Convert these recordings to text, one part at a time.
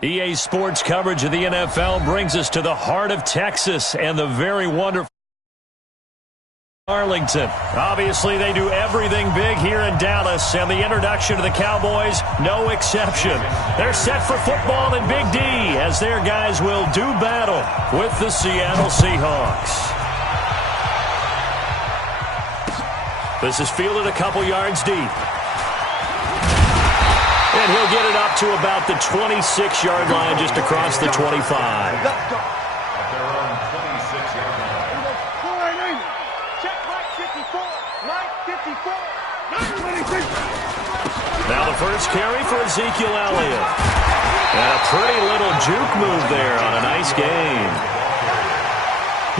EA Sports coverage of the NFL brings us to the heart of Texas and the very wonderful Arlington. Obviously, they do everything big here in Dallas, and the introduction to the Cowboys, no exception. They're set for football in Big D as their guys will do battle with the Seattle Seahawks. This is fielded a couple yards deep. And he'll get it up to about the 26-yard line just across the 25. Now the first carry for Ezekiel Elliott. And a pretty little juke move there on a nice game.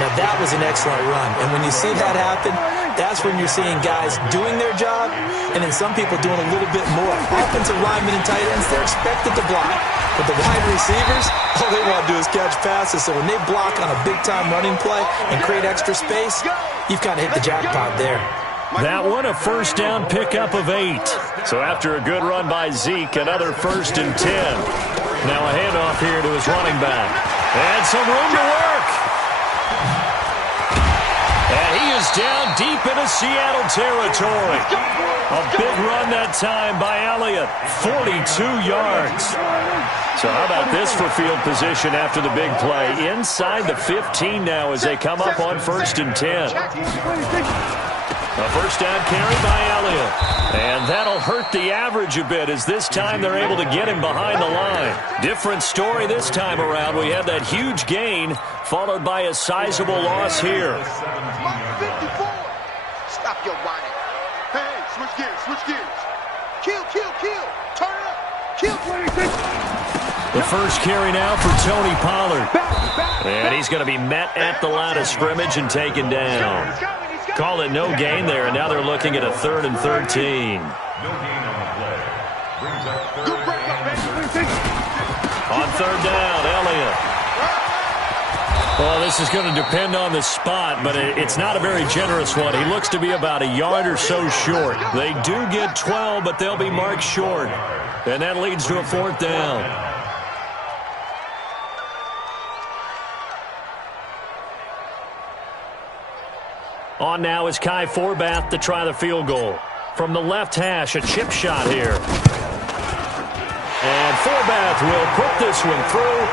Now that was an excellent run. And when you see that happen, that's when you're seeing guys doing their job and then some people doing a little bit more. Offensive linemen and tight ends, they're expected to block. But the wide receivers, all they want to do is catch passes. So when they block on a big-time running play and create extra space, you've kind of hit the jackpot there. That one a first down pickup of 8. So after a good run by Zeke, another 1st and 10. Now a handoff here to his running back. And some room to work. And he is down deep into Seattle territory. A big run that time by Elliott. 42 yards. So how about this for field position after the big play? Inside the 15 now as they come up on 1st and 10. A first down carry by Elliott. And that'll hurt the average a bit as this time they're able to get him behind the line. Different story this time around. We had that huge gain followed by a sizable loss here. Stop your whining. Hey, switch gears, switch gears. Kill, kill, kill. Turn it up. Kill. The first carry now for Tony Pollard. And he's going to be met at the line of scrimmage and taken down. Call it no gain there, and now they're looking at a 3rd and 13. On 3rd down, Elliott. Well, this is going to depend on the spot, but it's not a very generous one. He looks to be about a yard or so short. They do get 12, but they'll be marked short. And that leads to a 4th down. On now is Kai Forbath to try the field goal. From the left hash, a chip shot here. And Forbath will put this one through.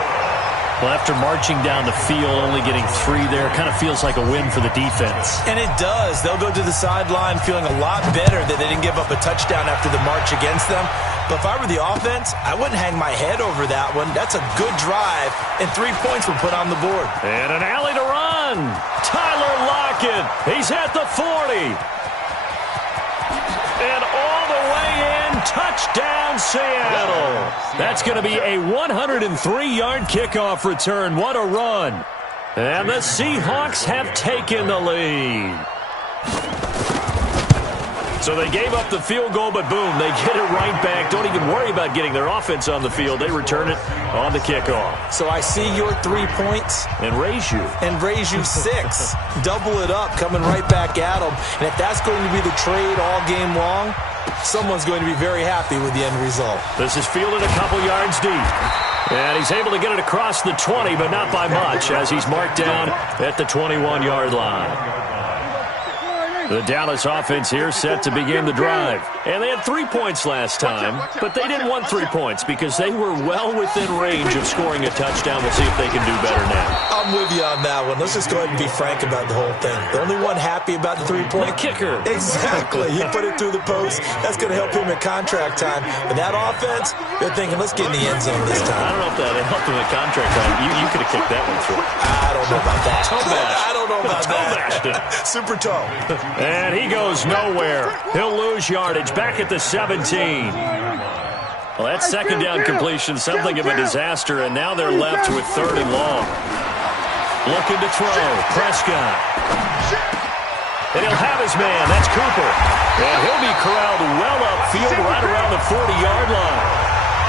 Well, after marching down the field, only getting 3 there, kind of feels like a win for the defense. And it does. They'll go to the sideline feeling a lot better that they didn't give up a touchdown after the march against them. But if I were the offense, I wouldn't hang my head over that one. That's a good drive, and 3 points were put on the board. And an alley to run. Tyler Lockett. He's at the 40. And all the way in. Touchdown, Seattle. That's going to be a 103-yard kickoff return. What a run. And the Seahawks have taken the lead. So they gave up the field goal, but boom, they get it right back. Don't even worry about getting their offense on the field. They return it on the kickoff. So I see your 3 points. And raise you. And raise you 6. Double it up, coming right back at them. And if that's going to be the trade all game long, someone's going to be very happy with the end result. This is fielded a couple yards deep. And he's able to get it across the 20, but not by much, as he's marked down at the 21-yard line. The Dallas offense here set to begin the drive. And they had 3 points last time, but they didn't want 3 points because they were well within range of scoring a touchdown. We'll see if they can do better now. I'm with you on that one. Let's just go ahead and be frank about the whole thing. The only one happy about the 3-point? The kicker. Exactly. He put it through the post. That's going to help him at contract time. But that offense, they're thinking, let's get in the end zone this time. I don't know if that helped him at contract time. You could have kicked that one through. I don't know about that. I don't know about that. Super toe. And he goes nowhere. He'll lose yardage back at the 17. Well, that second down completion, something of a disaster, and now they're left with 3rd and long. Looking to throw. Prescott. And he'll have his man. That's Cooper. And he'll be corralled well upfield right around the 40-yard line.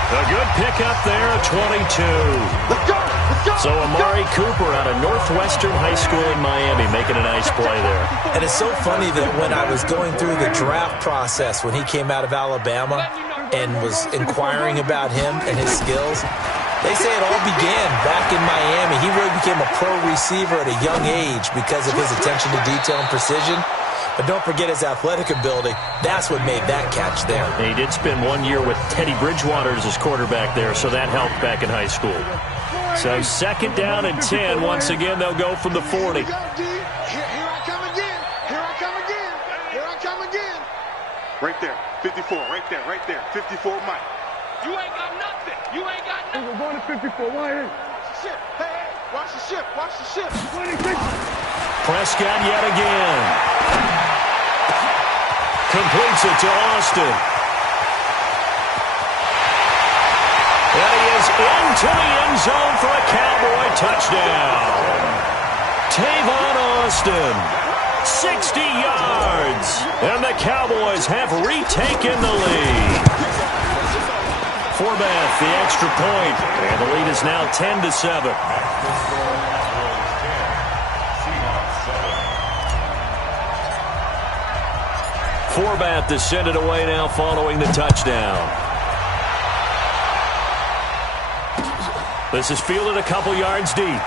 A good pickup there at 22. Let's go. So Amari Cooper out of Northwestern High School in Miami making a nice play there. And it's so funny that when I was going through the draft process when he came out of Alabama and was inquiring about him and his skills, They say it all began back in Miami. He really became a pro receiver at a young age because of his attention to detail and precision. But don't forget his athletic ability. That's what made that catch there. He did spend 1 year with Teddy Bridgewater as his quarterback there, so that helped back in high school. So 2nd down and 10. Once again, they'll go from the 40. Here I come again. Here I come again. Here I come again. Right there. 54. Right there. 54, Mike. You ain't got nothing. You ain't got nothing. We're going to 54. Why here? Hey, watch the ship. Watch the ship. Prescott yet again. Completes it to Austin. And he is into the end zone for a Cowboy touchdown. Tavon Austin, 60 yards. And the Cowboys have retaken the lead. Forbath, the extra point. And the lead is now 10-7. Forbath to send it away now following the touchdown. This is fielded a couple yards deep.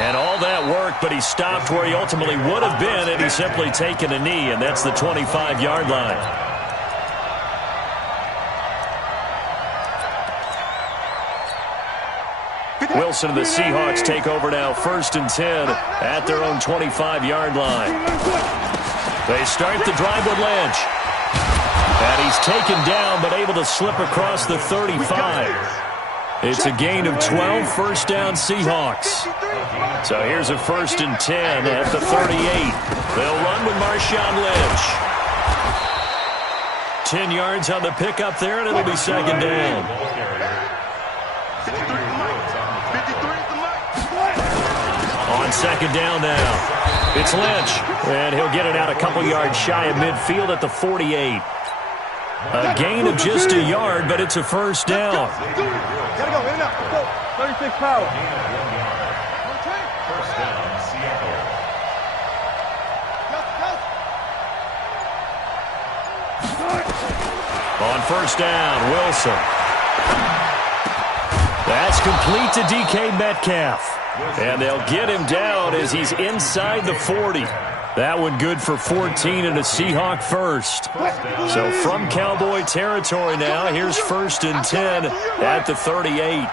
And all that worked, but he stopped where he ultimately would have been had he simply taken a knee, and that's the 25-yard line. Wilson and the Seahawks take over now, 1st and 10 at their own 25-yard line. They start the drive with Lynch. And he's taken down, but able to slip across the 35. It's a gain of 12, 1st down Seahawks. So here's a 1st and 10 at the 38. They'll run with Marshawn Lynch. 10 yards on the pickup there, and it'll be 2nd down. On 2nd down now. It's Lynch, and he'll get it out a couple yards shy of midfield at the 48. A gain of just a yard, but it's a 1st down. Gotta go, in and out. Go. 36 power. First down, Seattle. On 1st down, Wilson. That's complete to DK Metcalf. And they'll get him down as he's inside the 40. That one good for 14 and a Seahawk first. So from Cowboy territory now, here's 1st and 10 at the 38.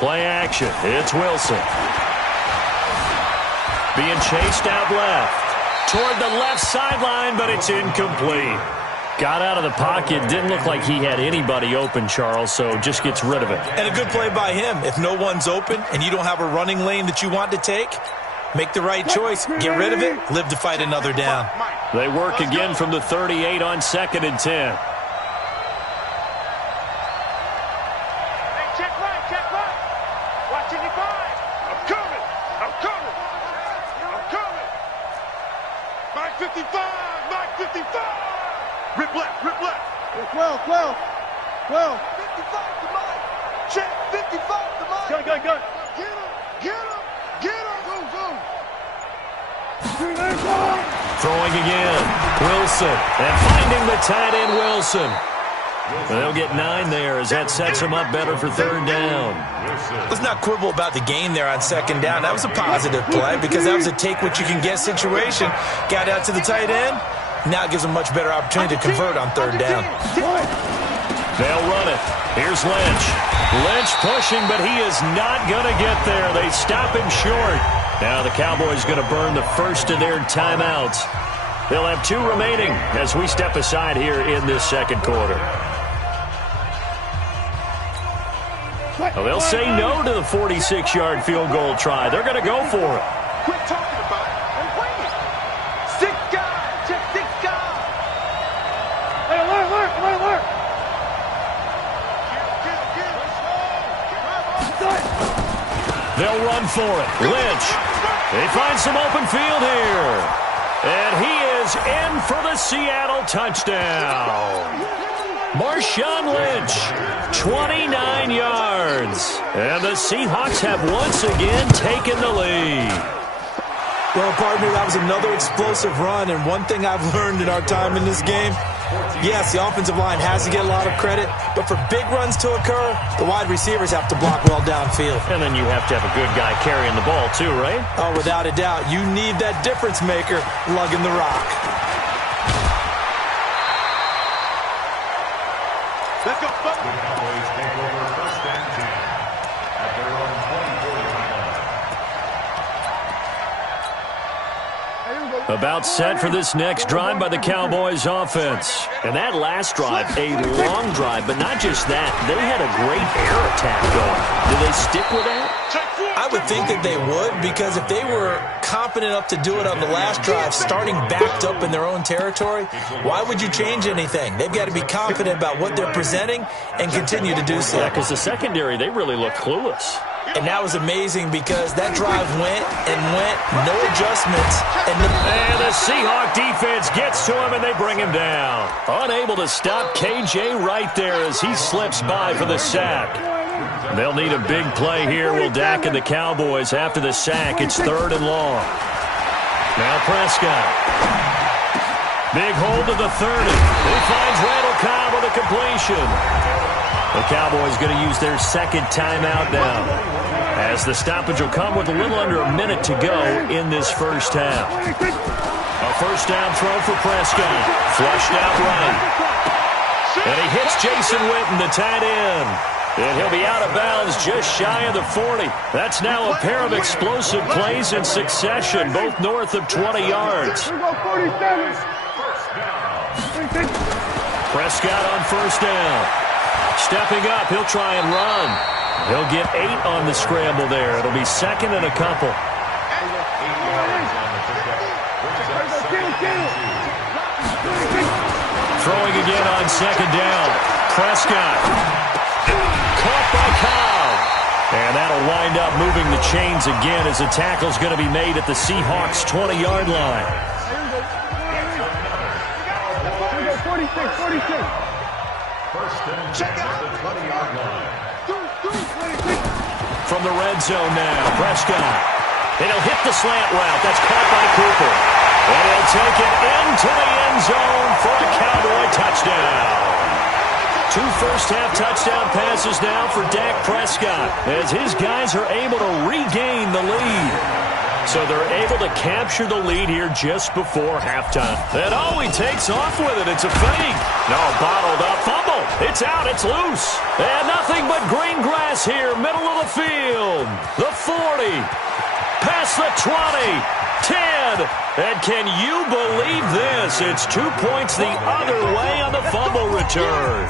Play action. It's Wilson. Being chased out left. Toward the left sideline, but it's incomplete. Got out of the pocket. Didn't look like he had anybody open, Charles, so just gets rid of it. And a good play by him. If no one's open and you don't have a running lane that you want to take, make the right choice. Get rid of it. Live to fight another down. They work again from the 38 on 2nd and 10. Rip left. 12. 55 to Mike. Check, 55 to Mike. Go. Get him. Go. Throwing again. Wilson. And finding the tight end, Wilson. They'll get 9 there as that sets them up better for 3rd down. Let's not quibble about the gain there on 2nd down. That was a positive play because that was a take-what-you-can-get situation. Got out to the tight end. Now gives them much better opportunity to convert on 3rd down. They'll run it. Here's Lynch. Lynch pushing, but he is not going to get there. They stop him short. Now the Cowboys going to burn the first of their timeouts. They'll have 2 remaining as we step aside here in this 2nd quarter. Well, they'll say no to the 46-yard field goal try. They're going to go for it. Quit talking about it and bring it. 6 guys. Check 6 guys. Hey, alert. They'll run for it. Lynch. They find some open field here. And he is in for the Seattle touchdown. Marshawn Lynch, 29 yards. And the Seahawks have once again taken the lead. Well, partner, that was another explosive run, and one thing I've learned in our time in this game, yes, the offensive line has to get a lot of credit, but for big runs to occur, the wide receivers have to block well downfield. And then you have to have a good guy carrying the ball too, right? Oh, without a doubt. You need that difference maker lugging the rock. Let's go, folks. The Cowboys take over first and 10 at their own 24-yard line. About set for this next drive by the Cowboys offense. And that last drive, a long drive, but not just that. They had a great air attack going. Do they stick with that? I would think that they would, because if they were confident enough to do it on the last drive, starting backed up in their own territory, why would you change anything? They've got to be confident about what they're presenting and continue to do so. Yeah, because the secondary, they really look clueless. And that was amazing because that drive went and went, no adjustments. And the Seahawk defense gets to him, and they bring him down. Unable to stop KJ right there as he slips by for the sack. They'll need a big play here, will Dak and the Cowboys. After the sack, it's 3rd and long. Now Prescott. Big hold to the 30. He finds Randall Cobb with a completion. The Cowboys going to use their second timeout now, as the stoppage will come with a little under a minute to go in this first half. A first down throw for Prescott. Flushed out right. And he hits Jason Witten, the tight end. And he'll be out of bounds just shy of the 40. That's now a pair of explosive plays in succession, both north of 20 yards. Prescott on first down. Stepping up, he'll try and run. He'll get 8 on the scramble there. It'll be 2nd and a couple. Throwing again on 2nd down. Prescott. Caught by Cobb. And that'll wind up moving the chains again as the tackle's going to be made at the Seahawks' 20-yard line. 46. First and 10 at the 20-yard line. From the red zone now, Prescott. And he'll hit the slant route. That's caught by Cooper. And he'll take it into the end zone for a Cowboy touchdown. 2 first-half touchdown passes now for Dak Prescott, as his guys are able to regain the lead. So they're able to capture the lead here just before halftime. And he takes off with it. It's a fake. No, bottled up. Fumble. It's out. It's loose. And nothing but green grass here, middle of the field. The 40. Past the 20. 10. And can you believe this? It's 2 points the other way on the fumble return.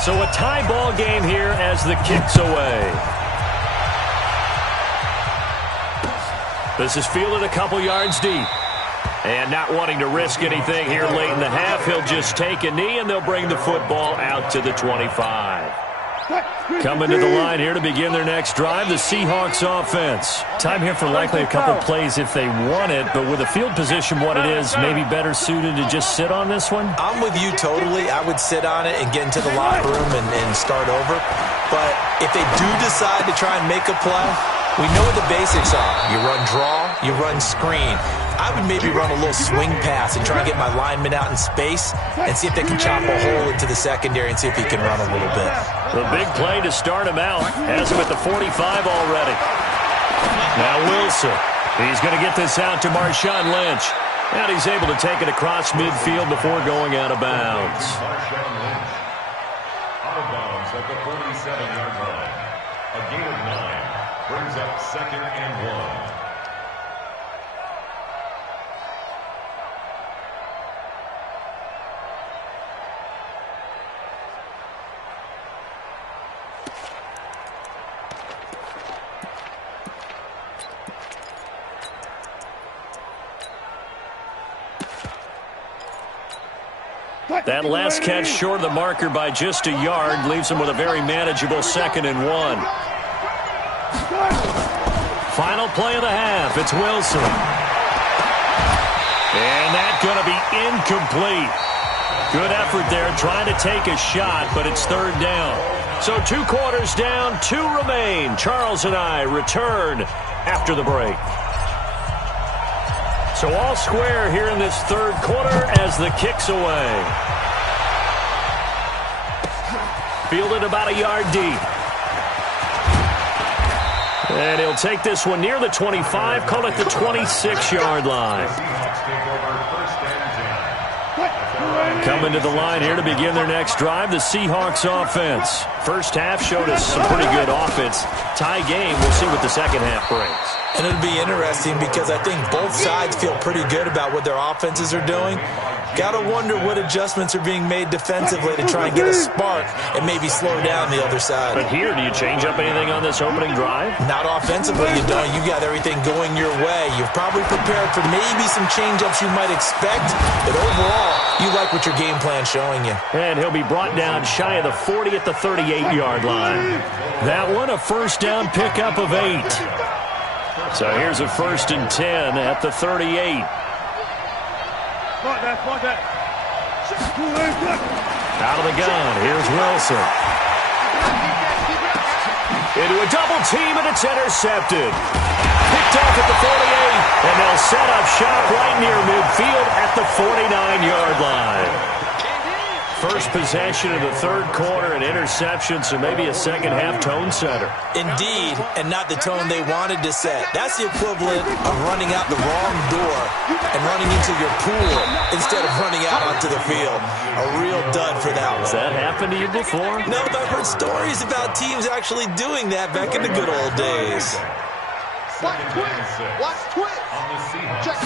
So a tie ball game here as the kick's away. This is fielded a couple yards deep. And not wanting to risk anything here late in the half, he'll just take a knee, and they'll bring the football out to the 25. Coming to the line here to begin their next drive, the Seahawks offense. Time here for likely a couple plays if they want it, but with the field position what it is, maybe better suited to just sit on this one? I'm with you totally. I would sit on it and get into the locker room and start over. But if they do decide to try and make a play, we know what the basics are. You run draw, you run screen. I would maybe run a little swing pass and try and get my lineman out in space and see if they can chop a hole into the secondary and see if he can run a little bit. The big play to start him out. Has him at the 45 already. Now Wilson. He's going to get this out to Marshawn Lynch. And he's able to take it across midfield before going out of bounds. Marshawn Lynch out of bounds at the 47-yard line. A gain of 9 brings up 2nd and 1. That last catch short of the marker by just a yard leaves him with a very manageable 2nd and 1. Final play of the half. It's Wilson. And that's going to be incomplete. Good effort there, trying to take a shot, but it's third down. So 2 quarters down, 2 remain. Charles and I return after the break. So all square here in this third quarter as the kick's away. Fielded about a yard deep. And he'll take this one near the 25, call it the 26-yard line. Coming to the line here to begin their next drive, the Seahawks offense. First half showed us some pretty good offense. Tie game, we'll see what the second half brings. And it'll be interesting because I think both sides feel pretty good about what their offenses are doing. Got to wonder what adjustments are being made defensively to try and get a spark and maybe slow down the other side. But here, do you change up anything on this opening drive? Not offensively, you don't. You got everything going your way. You've probably prepared for maybe some change-ups you might expect, but overall, you like what your game plan's showing you. And he'll be brought down shy of the 40 at the 38-yard line. That one, a first down pickup of 8. So here's a 1st and 10 at the 38. Out of the gun, here's Wilson. Into a double team, and it's intercepted. Picked off at the 48, and they'll set up shop right near midfield at the 49-yard line. First possession of the third quarter, an interception, so maybe a second-half tone setter. Indeed, and not the tone they wanted to set. That's the equivalent of running out the wrong door and running into your pool instead of running out onto the field. A real dud for that one. Has that happened to you before? No, but I've heard stories about teams actually doing that back in the good old days. Watch twitch. Check.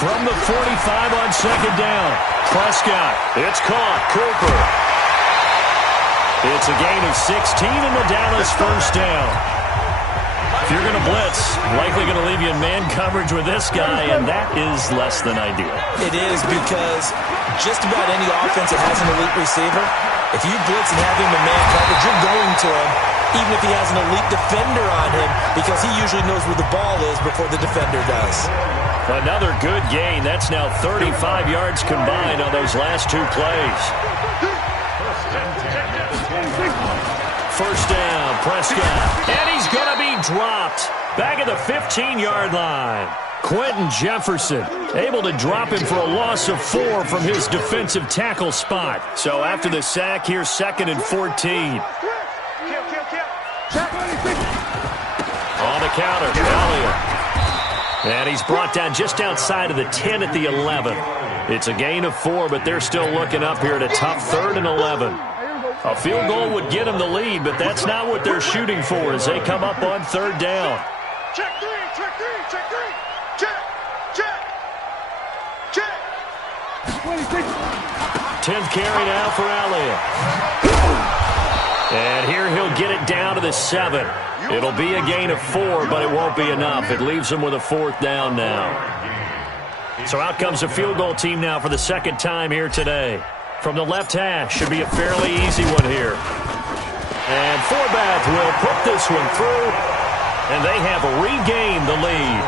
From the 45 on second down. Prescott. It's caught. Cooper. It's a gain of 16 in the Dallas first down. If you're going to blitz, likely going to leave you in man coverage with this guy, and that is less than ideal. It is because just about any offense that has an elite receiver, if you blitz and have him in man coverage, you're going to him, even if he has an elite defender on him, because he usually knows where the ball is before the defender does. Another good gain. That's now 35 yards combined on those last 2 plays. First down, Prescott. And he's going to be dropped. Back at the 15-yard line. Quentin Jefferson able to drop him for a loss of 4 from his defensive tackle spot. So after the sack, here's 2nd and 14. On the counter, Elliott. And he's brought down just outside of the 10 at the 11. It's a gain of 4, but they're still looking up here at a tough 3rd and 11. A field goal would get them the lead, but that's not what they're shooting for as they come up on 3rd down. Check 3. 10th carry now for Elliott. And here he'll get it down to the 7. It'll be a gain of 4, but it won't be enough. It leaves them with a 4th down now. So out comes the field goal team now for the second time here today. From the left hash, should be a fairly easy one here. And Forbath will put this one through, and they have regained the lead.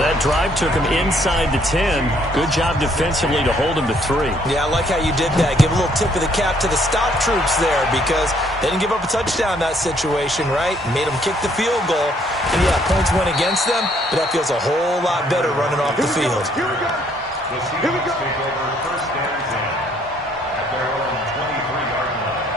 That drive took him inside the 10. Good job defensively to hold him to 3. Yeah, I like how you did that. Give a little tip of the cap to the stop troops there because they didn't give up a touchdown in that situation, right? Made them kick the field goal. And, yeah, points went against them, but that feels a whole lot better running off the field. Here we go. The Seahawks take over first and 10 at their own 23-yard line.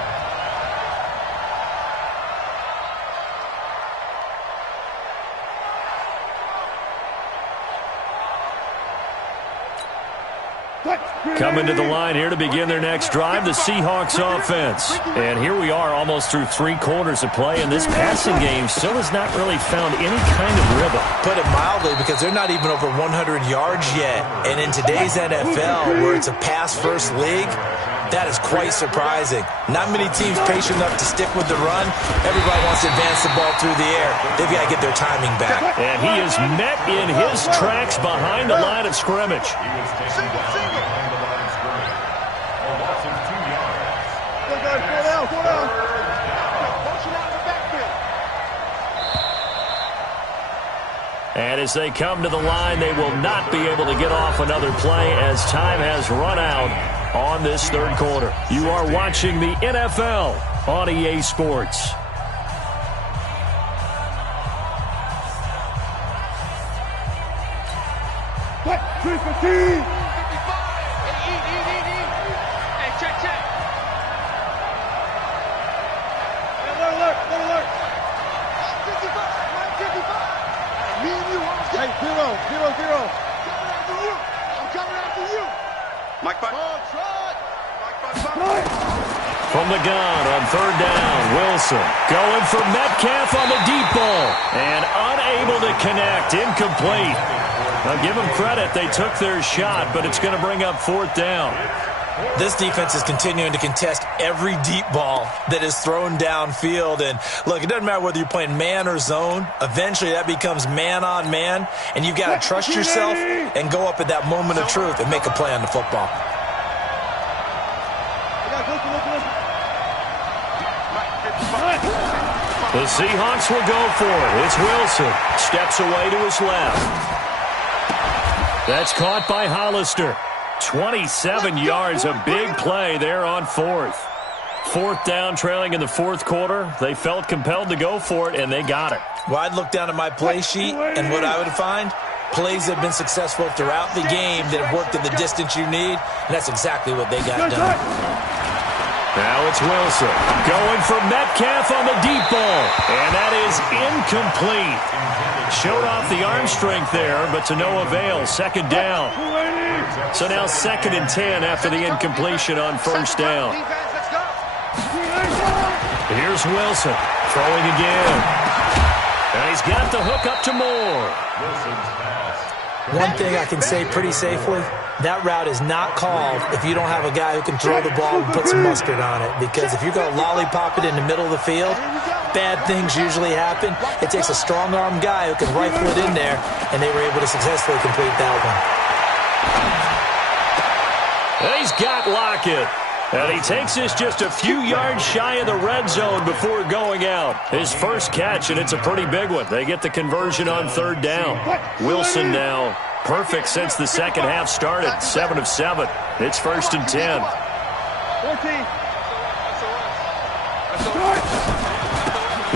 Coming to the line here to begin their next drive, the Seahawks offense. And here we are almost through 3 quarters of play, and this passing game still has not really found any kind of rhythm. Put it mildly, because they're not even over 100 yards yet. And in today's NFL, where it's a pass-first league, that is quite surprising. Not many teams patient enough to stick with the run. Everybody wants to advance the ball through the air. They've got to get their timing back. And he is met in his tracks behind the line of scrimmage. He was taken down behind the line of scrimmage. A loss of 2 yards. Go down. Motion out in the backfield. And as they come to the line. They will not be able to get off another play as time has run out on this third quarter. You are watching the NFL on EA Sports. What? 315! Hey, check. Alert. 55. Me and you, hey, 0. I'm coming after you. Mike 5. From the gun on third down, Wilson going for Metcalf on the deep ball and unable to connect, incomplete. Now give them credit, they took their shot, but it's going to bring up fourth down. This defense is continuing to contest every deep ball that is thrown downfield. And look, it doesn't matter whether you're playing man or zone. Eventually that becomes man on man, and you've got to trust yourself and go up at that moment of truth and make a play on the football. The Seahawks will go for it. It's Wilson. Steps away to his left. That's caught by Hollister. 27 yards, a big play there on fourth. Fourth down, trailing in the fourth quarter. They felt compelled to go for it, and they got it. Well, I'd look down at my play sheet, and what I would find, plays that have been successful throughout the game that have worked in the distance you need, and that's exactly what they got done. Now it's Wilson going for Metcalf on the deep ball, and that is incomplete. Showed off the arm strength there, but to no avail. Second down. So now 2nd and 10 after the incompletion on first down. Here's Wilson throwing again. And he's got the hook up to Moore. One thing I can say pretty safely, that route is not called if you don't have a guy who can throw the ball and put some mustard on it. Because if you're going to lollipop it in the middle of the field, bad things usually happen. It takes a strong-arm guy who can rifle it in there, and they were able to successfully complete that one. He's got Lockett. And he takes this just a few yards shy of the red zone before going out. His first catch, and it's a pretty big one. They get the conversion on third down. Wilson now perfect since the second half started. 7 of 7. It's 1st and 10. 14.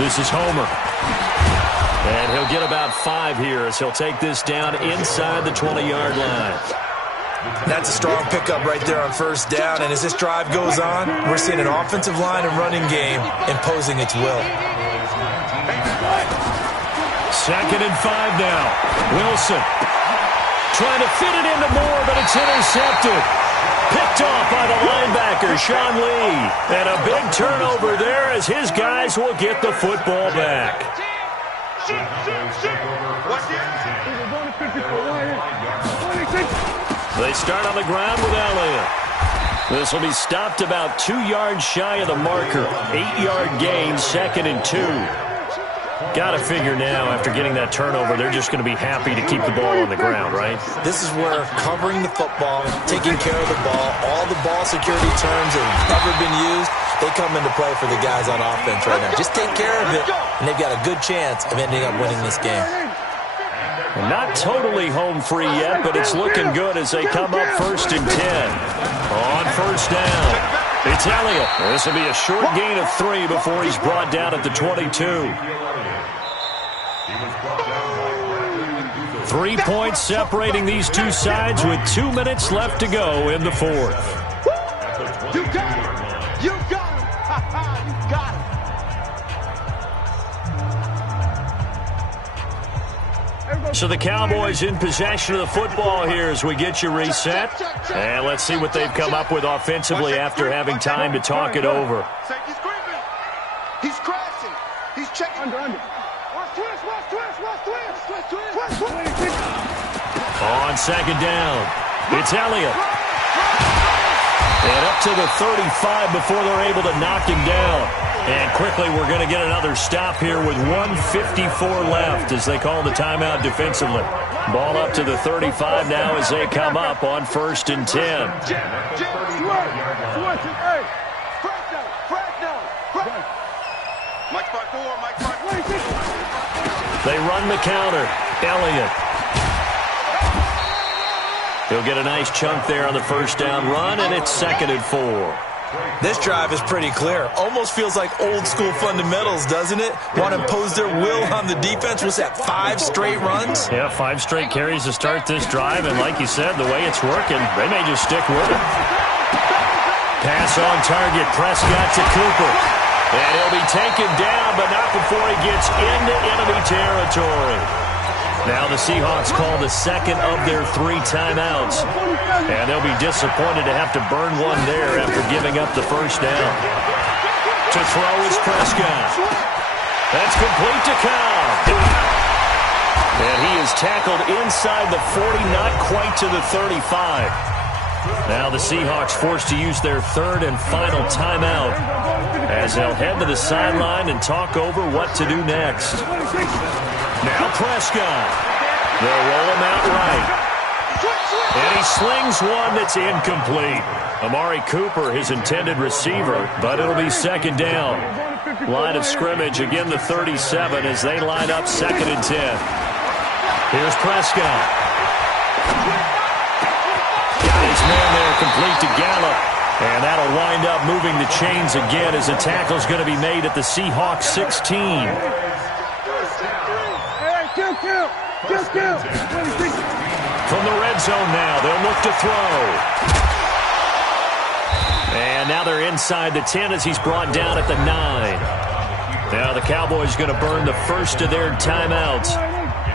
This is Homer. And he'll get about 5 here as he'll take this down inside the 20-yard line. That's a strong pickup right there on first down, and as this drive goes on, we're seeing an offensive line and running game imposing its will. 2nd and 5 now. Wilson trying to fit it into Moore, but it's intercepted. Picked off by the linebacker, Sean Lee. And a big turnover there as his guys will get the football back. They start on the ground with Elliott. This will be stopped about 2 yards shy of the marker. 8-yard gain, 2nd and 2. Got to figure now, after getting that turnover, they're just going to be happy to keep the ball on the ground, right? This is where covering the football, taking care of the ball, all the ball security terms that have ever been used, they come into play for the guys on offense right now. Just take care of it, and they've got a good chance of ending up winning this game. Not totally home free yet, but it's looking good as they come up 1st and 10. On first down, it's Elliott. This will be a short gain of 3 before he's brought down at the 22. 3 points separating these two sides with 2 minutes left to go in the fourth. You got him. You got him. You got him. So the Cowboys in possession of the football here as we get you reset. And let's see what they've come up with offensively after having time to talk it over. He's crashing. He's checking. Under. Watch twist. On second down, it's Elliott. And up to the 35 before they're able to knock him down. And quickly we're going to get another stop here with 1:54 left as they call the timeout defensively. Ball up to the 35 now as they come up on 1st and 10. They run the counter. Elliott. He'll get a nice chunk there on the first down run, and it's 2nd and 4. This drive is pretty clear. Almost feels like old school fundamentals, doesn't it? Want to impose their will on the defense. Was that 5 straight runs? Yeah, 5 straight carries to start this drive, and like you said, the way it's working, they may just stick with it. Pass on target, Prescott to Cooper. And he'll be taken down, but not before he gets into enemy territory. Now the Seahawks call the second of their 3 timeouts. And they'll be disappointed to have to burn one there after giving up the first down. To throw is Prescott. That's complete to Cobb. And he is tackled inside the 40, not quite to the 35. Now the Seahawks forced to use their 3rd and final timeout as they'll head to the sideline and talk over what to do next. Now Prescott. They'll roll him out right. And he slings one that's incomplete. Amari Cooper, his intended receiver, but it'll be 2nd down. Line of scrimmage, again the 37 as they line up 2nd and 10. Here's Prescott. Got his man there, complete to Gallup. And that'll wind up moving the chains again as the tackle's going to be made at the Seahawks 16. From the red zone now, they'll look to throw. And now they're inside the 10 as he's brought down at the 9. Now the Cowboys going to burn the first of their timeouts.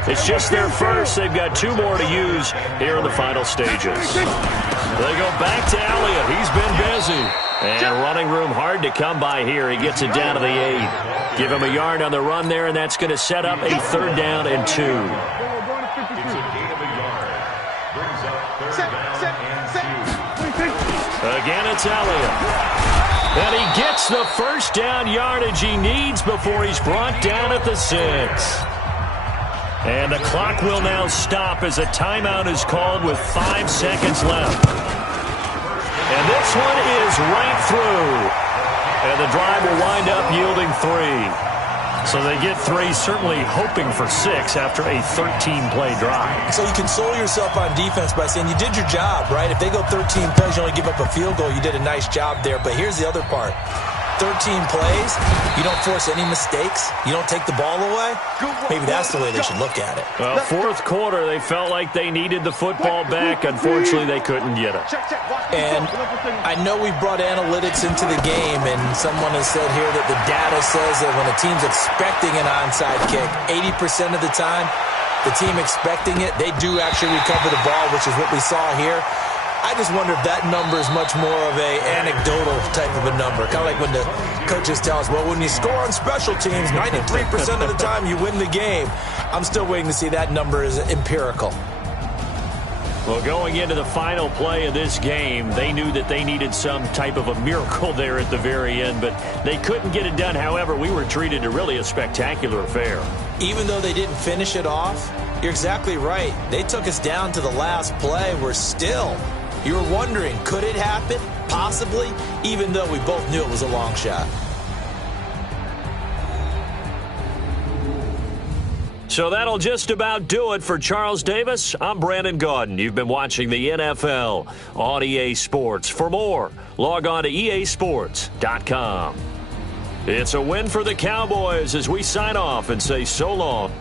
It's just their first. They've got 2 more to use here in the final stages. They go back to Elliott. He's been busy. And running room hard to come by here. He gets it down to the 8. Give him a yard on the run there, and that's going to set up a 3rd down and 2. It's a gain of a yard. Brings up 3rd down and 2. Again, it's Elliott. And he gets the first down yardage he needs before he's brought down at the 6. And the clock will now stop as a timeout is called with 5 seconds left. And this one is right through. And the drive will wind up yielding 3. So they get 3, certainly hoping for 6 after a 13-play drive. So you console yourself on defense by saying you did your job, right? If they go 13 plays, you only give up a field goal, you did a nice job there. But here's the other part. 13 plays, you don't force any mistakes, you don't take the ball away. Maybe that's the way they should look at it. Well, 4th quarter, they felt like they needed the football back. Unfortunately, they couldn't get it. And I know we brought analytics into the game, and someone has said here that the data says that when a team's expecting an onside kick, 80% of the time, the team expecting it, they do actually recover the ball, which is what we saw here. I just wonder if that number is much more of a anecdotal type of a number. Kind of like when the coaches tell us, well, when you score on special teams, 93% of the time you win the game. I'm still waiting to see that number is empirical. Well, going into the final play of this game, they knew that they needed some type of a miracle there at the very end, but they couldn't get it done. However, we were treated to really a spectacular affair. Even though they didn't finish it off, you're exactly right. They took us down to the last play. We're still... You were wondering, could it happen? Possibly, even though we both knew it was a long shot. So that'll just about do it for Charles Davis. I'm Brandon Gaudin. You've been watching the NFL on EA Sports. For more, log on to easports.com. It's a win for the Cowboys as we sign off and say so long.